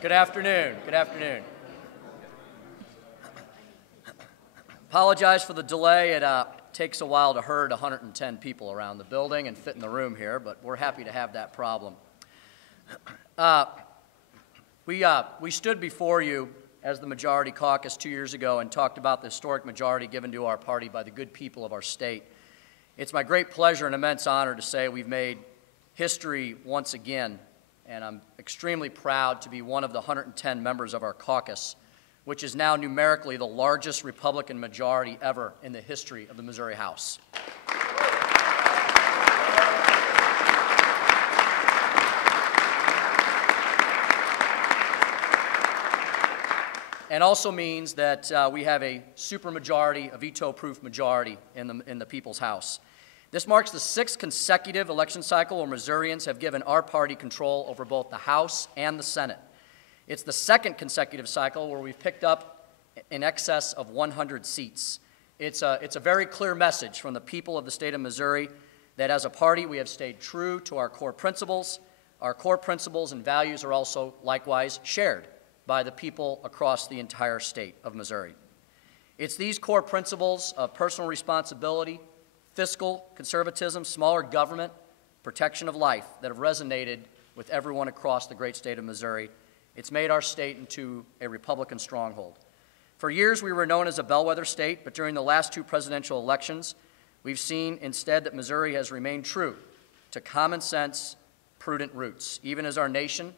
Good afternoon. Good afternoon. Apologize for the delay. It takes a while to herd 110 people around the building and fit in the room here, but we're happy to have that problem. We stood before you as the majority caucus 2 years ago and talked about the historic majority given to our party by the good people of our state. It's my great pleasure and immense honor to say we've made history once again, and I'm extremely proud to be one of the 110 members of our caucus, which is now numerically the largest Republican majority ever in the history of the Missouri House. And also means that we have a supermajority, a veto-proof majority in the People's House. This marks the 6th consecutive election cycle where Missourians have given our party control over both the House and the Senate. It's the 2nd consecutive cycle where we've picked up in excess of 100 seats. It's a very clear message from the people of the state of Missouri that as a party we have stayed true to our core principles. Our core principles and values are also likewise shared by the people across the entire state of Missouri. It's these core principles of personal responsibility, fiscal conservatism, smaller government, protection of life that have resonated with everyone across the great state of Missouri. It's made our state into a Republican stronghold. For years, we were known as a bellwether state, but during the last 2 presidential elections, we've seen instead that Missouri has remained true to common sense, prudent roots, even as our nation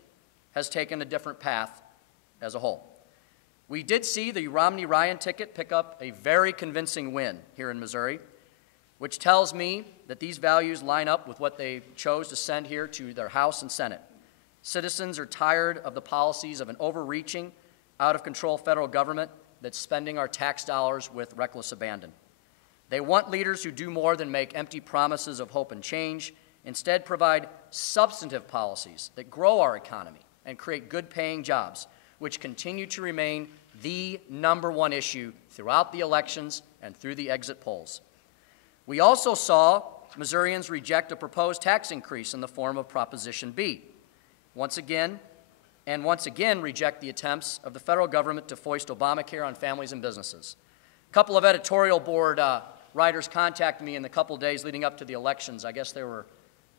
has taken a different path as a whole. We did see the Romney-Ryan ticket pick up a very convincing win here in Missouri, which tells me that these values line up with what they chose to send here to their House and Senate. Citizens are tired of the policies of an overreaching, out-of-control federal government that's spending our tax dollars with reckless abandon. They want leaders who do more than make empty promises of hope and change, instead provide substantive policies that grow our economy and create good-paying jobs, which continue to remain the #1 issue throughout the elections and through the exit polls. We also saw Missourians reject a proposed tax increase in the form of Proposition B. Once again reject the attempts of the federal government to foist Obamacare on families and businesses. A couple of editorial board writers contacted me in the couple days leading up to the elections. I guess they were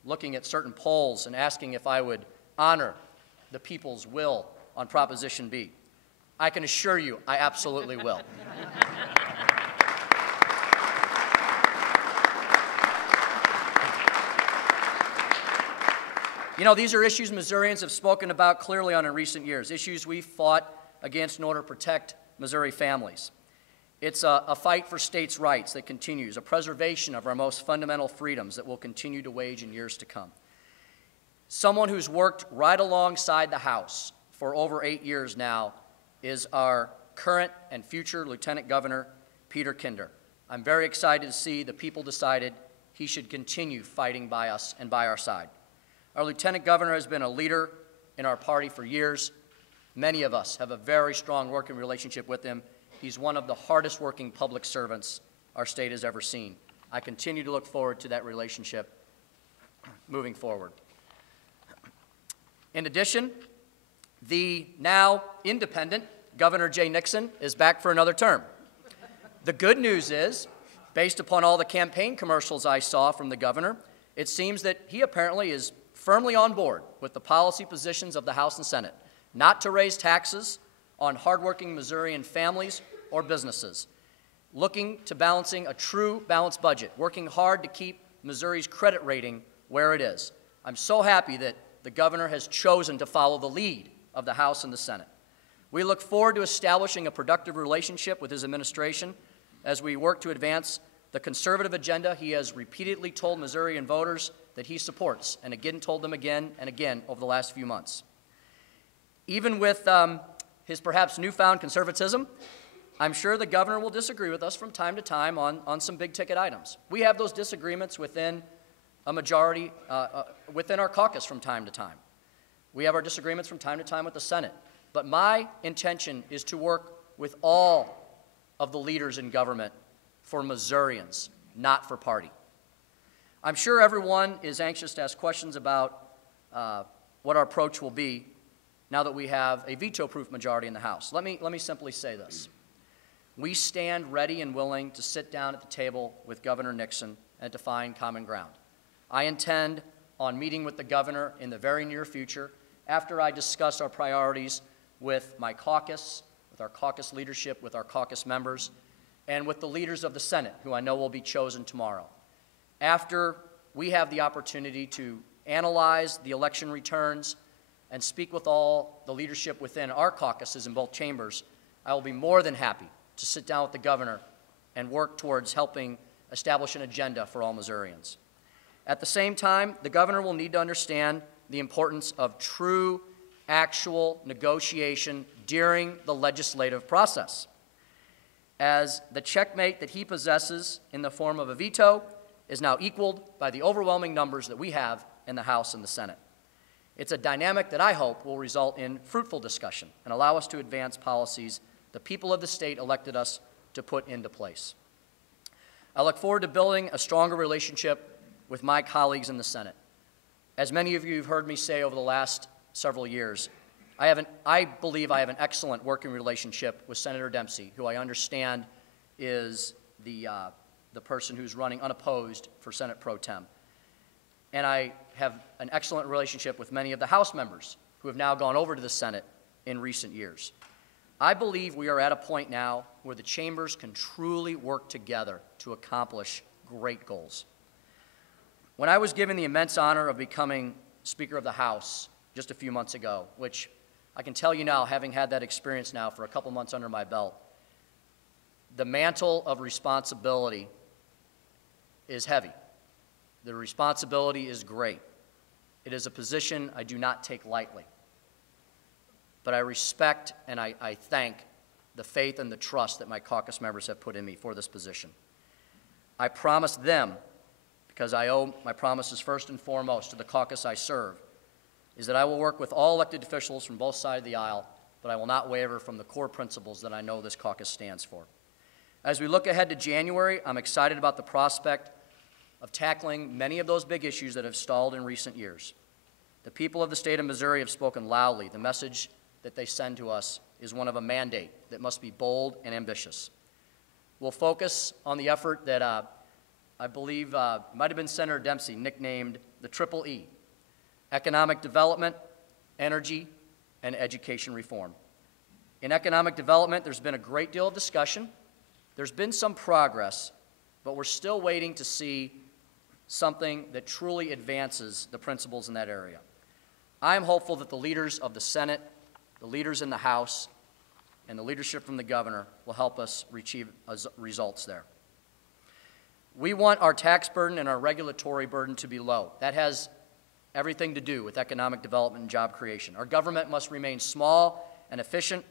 looking at certain polls and asking if I would honor the people's will on Proposition B. I can assure you I absolutely will. You know, these are issues Missourians have spoken about clearly on in recent years, issues we've fought against in order to protect Missouri families. It's a fight for states' rights that continues, a preservation of our most fundamental freedoms that will continue to wage in years to come. Someone who's worked right alongside the House for over 8 years now is our current and future Lieutenant Governor, Peter Kinder. I'm very excited to see the people decided he should continue fighting by us and by our side. Our Lieutenant Governor has been a leader in our party for years. Many of us have a very strong working relationship with him. He's one of the hardest working public servants our state has ever seen. I continue to look forward to that relationship moving forward. In addition, the now independent Governor Jay Nixon is back for another term. The good news is, based upon all the campaign commercials I saw from the governor, it seems that he apparently is firmly on board with the policy positions of the House and Senate, not to raise taxes on hardworking Missourian families or businesses, looking to balancing a true balanced budget, working hard to keep Missouri's credit rating where it is. I'm so happy that the governor has chosen to follow the lead of the House and the Senate. We look forward to establishing a productive relationship with his administration as we work to advance the conservative agenda he has repeatedly told Missourian voters that he supports, and again told them again and again over the last few months. Even with his perhaps newfound conservatism, I'm sure the governor will disagree with us from time to time on some big-ticket items. We have those disagreements within a majority, within our caucus from time to time. We have our disagreements from time to time with the Senate. But my intention is to work with all of the leaders in government for Missourians, not for party. I'm sure everyone is anxious to ask questions about what our approach will be now that we have a veto-proof majority in the House. Let me simply say this. We stand ready and willing to sit down at the table with Governor Nixon and to find common ground. I intend on meeting with the governor in the very near future after I discuss our priorities with my caucus, with our caucus leadership, with our caucus members, and with the leaders of the Senate, who I know will be chosen tomorrow. After we have the opportunity to analyze the election returns and speak with all the leadership within our caucuses in both chambers, I will be more than happy to sit down with the governor and work towards helping establish an agenda for all Missourians. At the same time, the governor will need to understand the importance of true, actual negotiation during the legislative process, as the checkmate that he possesses in the form of a veto is now equaled by the overwhelming numbers that we have in the House and the Senate. It's a dynamic that I hope will result in fruitful discussion and allow us to advance policies the people of the state elected us to put into place. I look forward to building a stronger relationship with my colleagues in the Senate. As many of you have heard me say over the last several years, I believe I have an excellent working relationship with Senator Dempsey, who I understand is the person who's running unopposed for Senate Pro Tem. And I have an excellent relationship with many of the House members who have now gone over to the Senate in recent years. I believe we are at a point now where the chambers can truly work together to accomplish great goals. When I was given the immense honor of becoming Speaker of the House just a few months ago, which I can tell you now, having had that experience now for a couple months under my belt, the mantle of responsibility is heavy. The responsibility is great. It is a position I do not take lightly. But I respect and I thank the faith and the trust that my caucus members have put in me for this position. I promise them, because I owe my promises first and foremost to the caucus I serve, is that I will work with all elected officials from both sides of the aisle, but I will not waver from the core principles that I know this caucus stands for. As we look ahead to January, I'm excited about the prospect of tackling many of those big issues that have stalled in recent years. The people of the state of Missouri have spoken loudly. The message that they send to us is one of a mandate that must be bold and ambitious. We'll focus on the effort that I believe might have been Senator Dempsey nicknamed the Triple E: economic development, energy, and education reform. In economic development, there's been a great deal of discussion. There's been some progress, but we're still waiting to see something that truly advances the principles in that area. I am hopeful that the leaders of the Senate, the leaders in the House, and the leadership from the governor will help us achieve results there. We want our tax burden and our regulatory burden to be low. That has everything to do with economic development and job creation. Our government must remain small and efficient,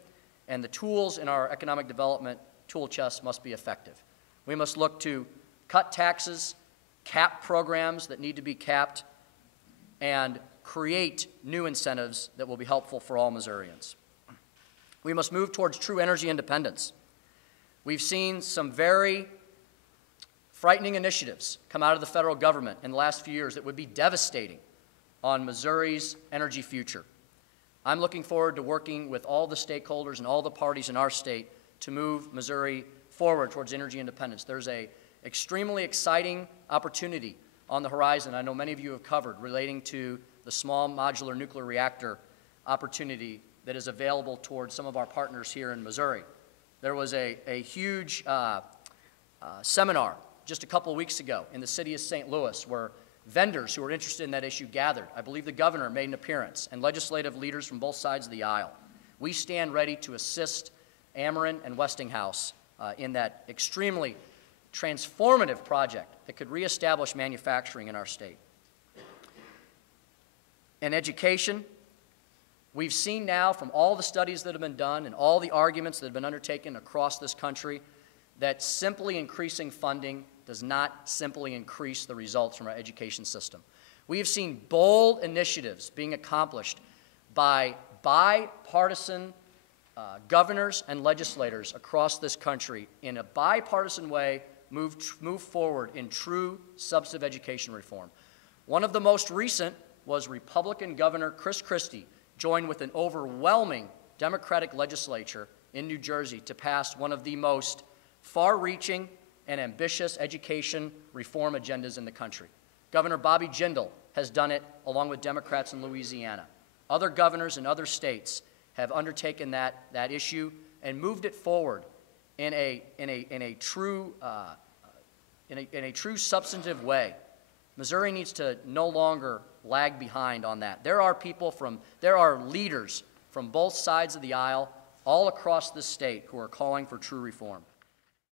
and the tools in our economic development tool chest must be effective. We must look to cut taxes, cap programs that need to be capped, and create new incentives that will be helpful for all Missourians. We must move towards true energy independence. We've seen some very frightening initiatives come out of the federal government in the last few years that would be devastating on Missouri's energy future. I'm looking forward to working with all the stakeholders and all the parties in our state to move Missouri forward towards energy independence. There's an extremely exciting opportunity on the horizon I know many of you have covered relating to the small modular nuclear reactor opportunity that is available towards some of our partners here in Missouri. There was a huge seminar just a couple of weeks ago in the city of St. Louis where vendors who were interested in that issue gathered. I believe the governor made an appearance and legislative leaders from both sides of the aisle. We stand ready to assist Ameren and Westinghouse in that extremely transformative project that could reestablish manufacturing in our state. In education, we've seen now from all the studies that have been done and all the arguments that have been undertaken across this country that simply increasing funding does not simply increase the results from our education system. We have seen bold initiatives being accomplished by bipartisan governors and legislators across this country in a bipartisan way move forward in true substantive education reform. One of the most recent was Republican Governor Chris Christie joined with an overwhelming Democratic legislature in New Jersey to pass one of the most far-reaching and ambitious education reform agendas in the country. Governor Bobby Jindal has done it along with Democrats in Louisiana. Other governors in other states have undertaken that issue and moved it forward in a true substantive way. Missouri needs to no longer lag behind on that. There are leaders from both sides of the aisle all across the state who are calling for true reform.